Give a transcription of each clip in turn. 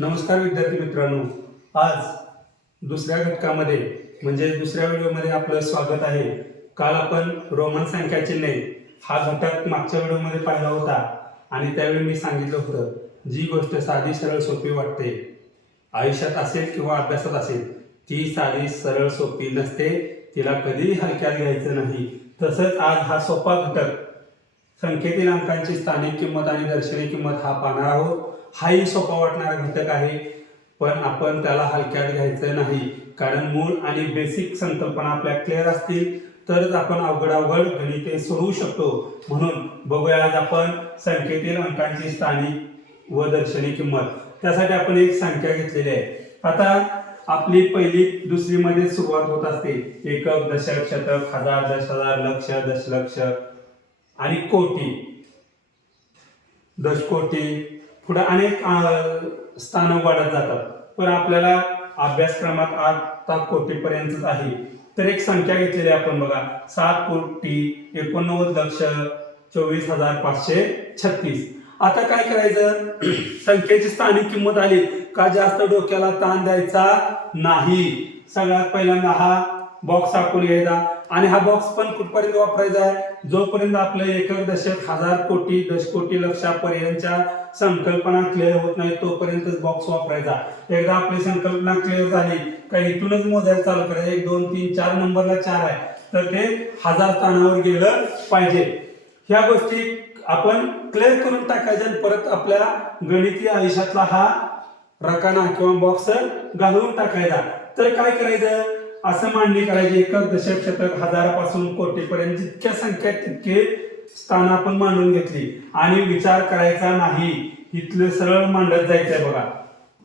नमस्कार विद्यार्थी मित्रांनो. आज दुसऱ्या घटकामध्ये म्हणजे दुसऱ्या व्हिडिओमध्ये आपलं स्वागत आहे. काल आपण रोमन संख्या चिन्हे हा घटक मागच्या व्हिडिओमध्ये पाहिला होता. आणि त्यावेळी मी सांगितलं होतं जी गोष्ट साधी सरळ सोपी वाटते. आयुष्यात असेल किंवा अभ्यासात असेल ती साधी सरळ सोपी नसते. तिला कधीही हलक्यात घ्यायचं नाही. तसंच आज हा सोपा घटक संख्येतील अंकांची स्थानिक किंमत आणि दर्शनी किंमत हा पाहणार आहोत. हाही सोपा वाटणारा घटक आहे पण आपण त्याला हलक्यात घ्यायचं नाही. कारण मूळ आणि बेसिक संकल्पना आपल्या क्लिअर असतील तरच आपण अवघड अवघड गणिते सोडवू शकतो. म्हणून बघूया आज आपण संख्येतील अंकांची स्थानिक व दर्शनी किंमत. त्यासाठी आपण एक संख्या घेतलेली आहे. आता आपली पहिली दुसरी मध्ये सुरुवात होत असते. एकक दशक शतक हजार दश हजार लक्ष दशलक्ष आणि कोटी. दशकोटी पुढे अनेक स्थानं वाढत जातात. पण आपल्याला अभ्यासक्रमात आता कोटीपर्यंतच आहे. तर एक संख्या घेतलेली आपण बघा. सात कोटी एकोणनव्वद लक्ष चोवीस हजार पाचशे छत्तीस. आता काय करायचं? संख्येची स्थानिक किंमत आली. का जास्त डोक्याला ताण द्यायचा? नाही. सगळ्यात पहिल्यांदा हा बॉक्स टाकून यायचा. आणि हा बॉक्स पण कुठपर्यंत वापरायचा आहे? जोपर्यंत आपलं एकक दशक हजार कोटी दशकोटी लक्षापर्यंतच्या संकल्पना क्लिअर होत नाही तोपर्यंतच बॉक्स वापरायचा. एकदा आपली संकल्पना क्लिअर झाली का इथूनच मोजायला चालू करायचं? एक दोन तीन चार नंबरला चार आहे. तर ते हजार स्थानावर गेलं पाहिजे. ह्या गोष्टी आपण क्लिअर करून टाकायच्या आणि परत आपल्या गणितीय आयुष्यातला हा रकाना किंवा बॉक्स घालवून टाकायचा. तर काय करायचं? असं मांडणी करायची एकच दशक शतक हजारापासून कोटीपर्यंत जितक्या संख्या तितके स्थान आपण मांडून घेतली. आणि विचार करायचा नाही इथलं सरळ मांडत जायचंय बघा.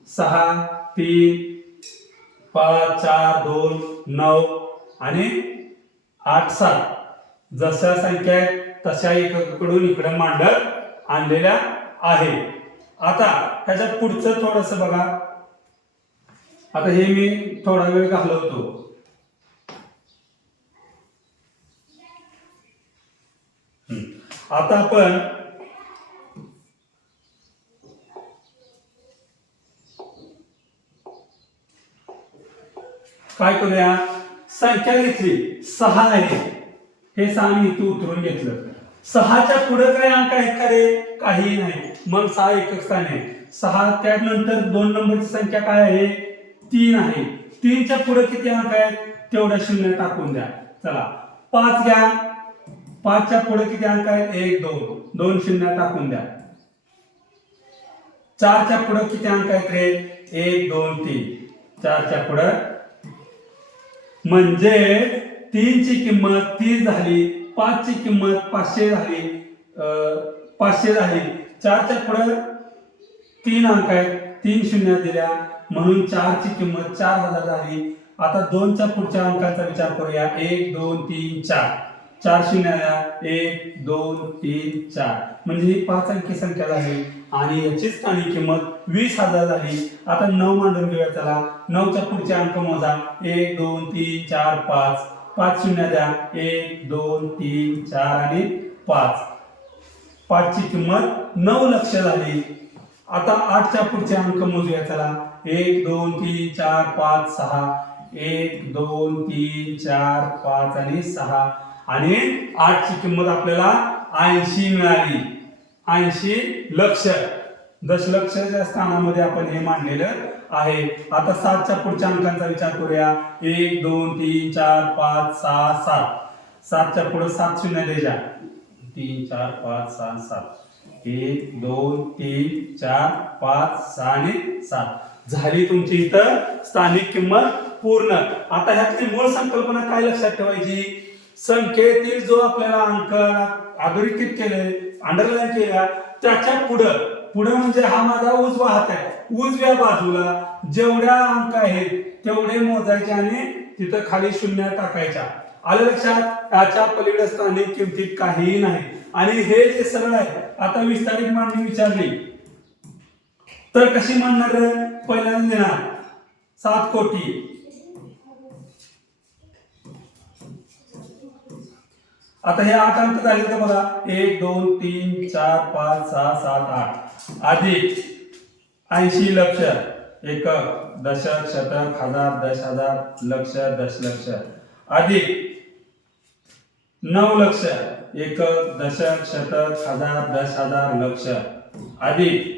सहा तीन पाच चार दोन नऊ आणि आठ सात. जशा संख्या तशा एककडून इकडे मांडत आणलेल्या आहे. आता ह्याच्या पुढचं थोडस बघा. आता हे मी थोडा वेळ घालवतो. आता आपण काय करूया? संख्या घेतली. सहा आहे. हे सहा मी इथे उतरून घेतलं. सहाच्या पुढे काय अंक आहेत का रे? काही नाही. मग सहा एकक स्थान आहे. सहा त्यानंतर दोन नंबरची संख्या काय आहे? तीन आहे. तीनच्या पुढे किती अंक आहेत? तेवढ्या शून्य टाकून द्या. चला. पाच घ्या. पाचच्या पुढे किती अंक आहेत? एक दोन. दोन शून्य टाकून द्या. चारच्या पुढे किती अंक आहेत रे? एक दोन तीन. चारच्या पुढे. म्हणजे तीनची किंमत तीस झाली पाचची किंमत पाचशे झाली अं, पाचशे झाली. चारच्या पुढे तीन अंक आहेत. तीन शून्य दिल्या. म्हणून चारची किंमत चार हजार झाली. आता दोनच्या पुढच्या अंकाचा विचार करूया. एक दोन तीन चार. चार शून्य एक दोन तीन चार. म्हणजे ही पाच अंकी संख्या झाली. आणि याची स्थानिक किंमत वीस हजार झाली. आता नऊ मांडून घेऊया त्याला. नऊच्या पुढचे अंक मोजा. एक दोन तीन चार पाच. पाच शून्य द्या. एक दोन तीन चार आणि पाच. पाचची किंमत नऊ लक्ष झाली. आता आठच्या पुढचे अंक मोजूया त्याला. एक दोन तीन चार पाच सहा. एक दोन तीन चार पाच आणि सहा. आणि आठची किंमत आपल्याला ऐंशी मिळाली. ऐंशी लक्ष. दशलक्षच्या स्थानामध्ये आपण हे मांडलेलं आहे. आता सातच्या पुढच्या अंकांचा विचार करूया. एक दोन तीन चार पाच सहा सात. सातच्या पुढे सात शून्य द्यायच्या तीन चार पाच सहा सात. एक दोन तीन चार पाच सहा आणि सात. झाली तुमची इथं स्थानिक किंमत पूर्ण. आता ह्यातली मूळ संकल्पना काय लक्षात ठेवायची? संख्येतील जो आपल्याला अंक अधोरेखित केले अंडरलाईन केला त्याच्या पुढं. पुढं म्हणजे हा माझा उजवा हात आहे. उजव्या बाजूला जेवढ्या अंक आहेत तेवढे मोजायचे आणि तिथं खाली शून्य टाकायच्या. आलं लक्षात? त्याच्या पलीकडे स्थानिक किमतीत काहीही नाही. आणि हे जे सरळ आहे आता विस्तारित मांडणी विचारली. तर कशी मांडणार? पहिल्यांदा देणार. सात कोटी. आता हे आठ अंक झाले तर बघा एक दोन तीन चार पाच सहा सात आठ. अधिक ऐंशी लक्ष एकक दशक शतक हजार दश हजार लक्ष दशलक्ष अधिक नऊ लक्ष एकक दशक शतक हजार दश हजार लक्ष. अधिक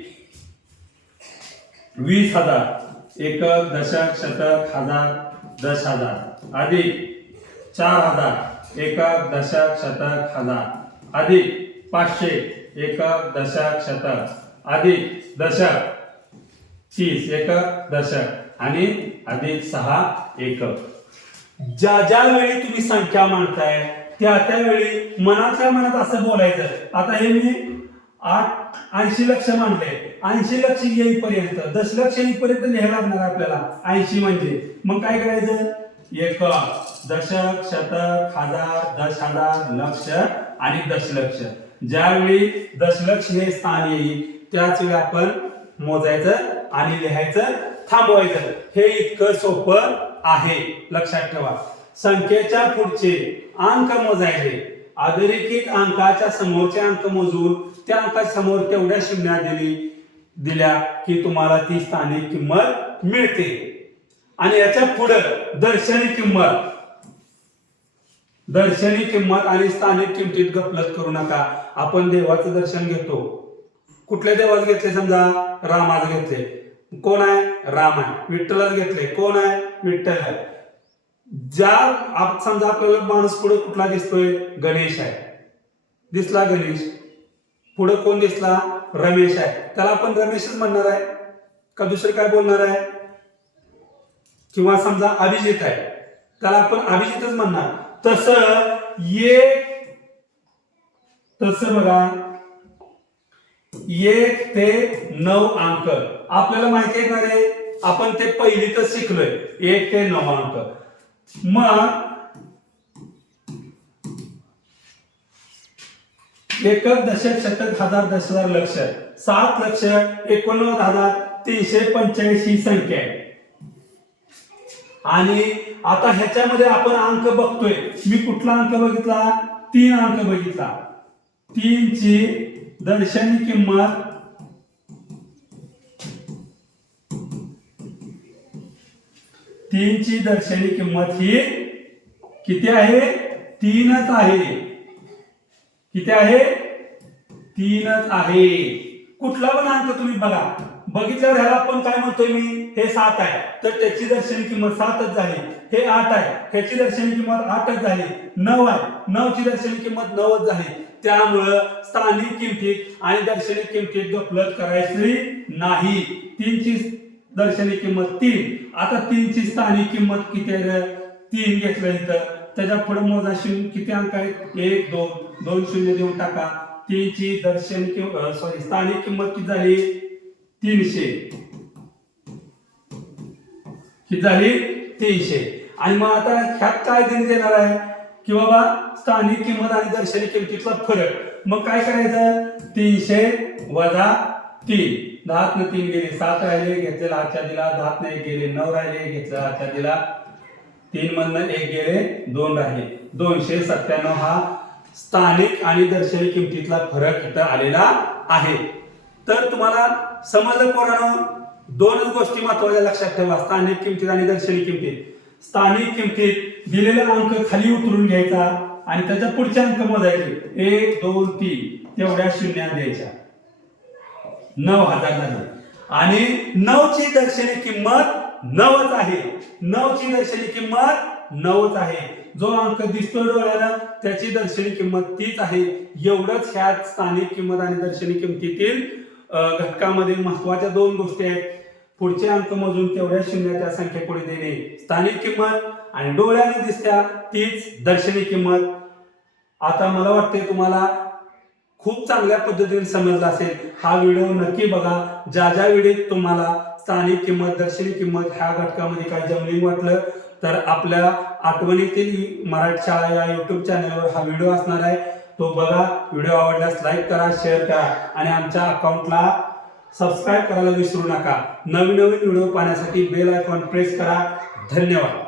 वीस हजार एकक दशक शतक हजार दश हजार. अधिक चार हजार एका दशक शतक हजार. अधिक पाचशे एकक दशक शतक. अधिक दशक तीस एकक दशक. आणि अधिक सहा एकक. ज्या ज्या वेळी तुम्ही संख्या मांडताय त्या त्यावेळी मनातल्या मनात असं बोलायचं. आता हे मी आठ ऐंशी लक्ष मांडले. ऐंशी लक्ष येईपर्यंत दशलक्ष येईपर्यंत लिहायला लागणार आपल्याला ऐंशी म्हणजे. मग काय करायचं? एक दशक शतक हजार दश हजार लक्ष आणि दशलक्ष. ज्यावेळी दशलक्ष हे स्थान येईल त्याच वेळी आपण मोजायचं आणि लिहायचं थांबवायचं. हे इतकं सोपं आहे. लक्षात ठेवा. संख्येच्या पुढचे अंक मोजायचे. अधोरेखित अंकाच्या समोरचे अंक मोजून त्या अंकाच्या समोर तेवढ्या शिमण्या दिली दिल्या की तुम्हाला ती स्थानिक किंमत मिळते. आणि याच्यापुढे दर्शनी किंमत. दर्शनी किंमत आणि स्थानिक किमतीत गपलत करू नका. आपण देवाचं दर्शन घेतो. कुठल्या देवाचं घेतले समजा? रामाच घेतले. कोण आहे? राम आहे. विठ्ठलच घेतले. कोण आहे? विठ्ठल आहे. ज्या आप समजा आपल्याला माणूस पुढे कुठला दिसतोय? गणेश आहे. दिसला गणेश. पुढे कोण दिसला? रमेश आहे. त्याला आपण रमेशच म्हणणार आहे. का दुसरं काय बोलणार आहे? किंवा समजा अभिजित आहे त्याला आपण अभिजितच म्हणणार. तस एक तस बघा एक ते नऊ अंक. आपल्याला माहिती आहे का रे? आपण ते पहिलीतच शिकलोय. एक ते नऊ अंक. मग एकक दशक शतक हजार दश हजार लक्ष. सात लक्ष एकोणनव्वद हजार तीनशे पंच्याऐंशी संख्या. आहे आणि आता ह्याच्यामध्ये आपण अंक बघतोय. मी कुठला अंक बघितला? तीन अंक बघितला. तीनची दर्शनी किंमत तीनची दर्शनी किंमत ही किती आहे? तीनच आहे. किती आहे? तीनच आहे. कुठला पण अंक तुम्ही बघा. बघितल्यावर ह्याला आपण काय म्हणतोय मी? हे सात आहे. तर त्याची दर्शनी किंमत सातच झाली. हे आठ आहे. ह्याची दर्शनी किंमत आठच झाली. नऊ आहे. नऊची दर्शनी किंमत नऊच झाली. त्यामुळं स्थानिक किमतीत आणि दर्शनी किमतीत गफलत करायची नाही. तीनची दर्शनी किंमत तीन. आता तीनची स्थानिक किंमत किती आहे तीन घेतलं इथं. त्याच्या पुढे मोजा शून्य किती अंक आहेत? एक दोन. दोन शून्य देऊन टाका. तीनची दर्शन किंमत सॉरी स्थानिक किंमत किती झाली? तीनशे. किती झाली? तीनशे. आणि मग आता ह्यात काय देण्यात येणार आहे? की बाबा स्थानिक किंमत आणि दर्शनी किमतीतला फरक. मग काय करायचं? तीनशे वजा तीन. दहात तीन गेले सात राहिले घेतलेला हातच्या दिला. दहात एक गेले नऊ राहिले घेतलेला हातच्या दिला. तीन मधनं एक गेले दोन राहिले. दोनशे सत्त्याण्णव हा स्थानिक आणि दर्शनी किमतीतला फरक इथं आलेला आहे. तर तुम्हाला समजलं पोरानं दोनच गोष्टी महत्त्वाच्या लक्षात ठेवा. स्थानिक किमतीत आणि दर्शनी किमतीत. स्थानिक किमतीत दिलेला अंक खाली उतरून घ्यायचा आणि त्याच्या पुढचे अंक मोजायचे. एक दोन तीन. तेवढ्या शून्या द्यायच्या. नऊ हजार झाले. आणि नऊची दर्शनी किंमत नवच आहे. नऊची दर्शनी किंमत नऊच आहे. जो अंक दिसतो डोळ्याला त्याची दर्शनी किंमत तीच आहे. एवढंच ह्या स्थानिक किंमत आणि दर्शनी किमतीतील घटकामध्ये महत्त्वाच्या दोन गोष्टी आहेत. पुढचे अंक मोजून तेवढ्या शून्याच्या संख्येपुढे देणे स्थानिक किंमत आणि डोळ्याने दिसत्या तीच दर्शनी किंमत. आता मला वाटते तुम्हाला खूप चांगल्या पद्धतीने समजला असेल. हा व्हिडिओ नक्की बघा. ज्या ज्या व्हिडिओत तुम्हाला स्थानिक किंमत दर्शनी किंमत ह्या घटकामध्ये काही जमलिंग वाटलं तर आपल्या आठवणीतील मराठी शाळा या युट्यूब चॅनलवर हा व्हिडिओ असणार आहे. तो बघा व्हिडिओ आवडल्यास लाईक करा शेअर करा आणि आमच्या अकाउंटला सबस्क्राईब करायला विसरू नका. नवीन नवीन व्हिडिओ पाहण्यासाठी बेल आयकॉन प्रेस करा. धन्यवाद.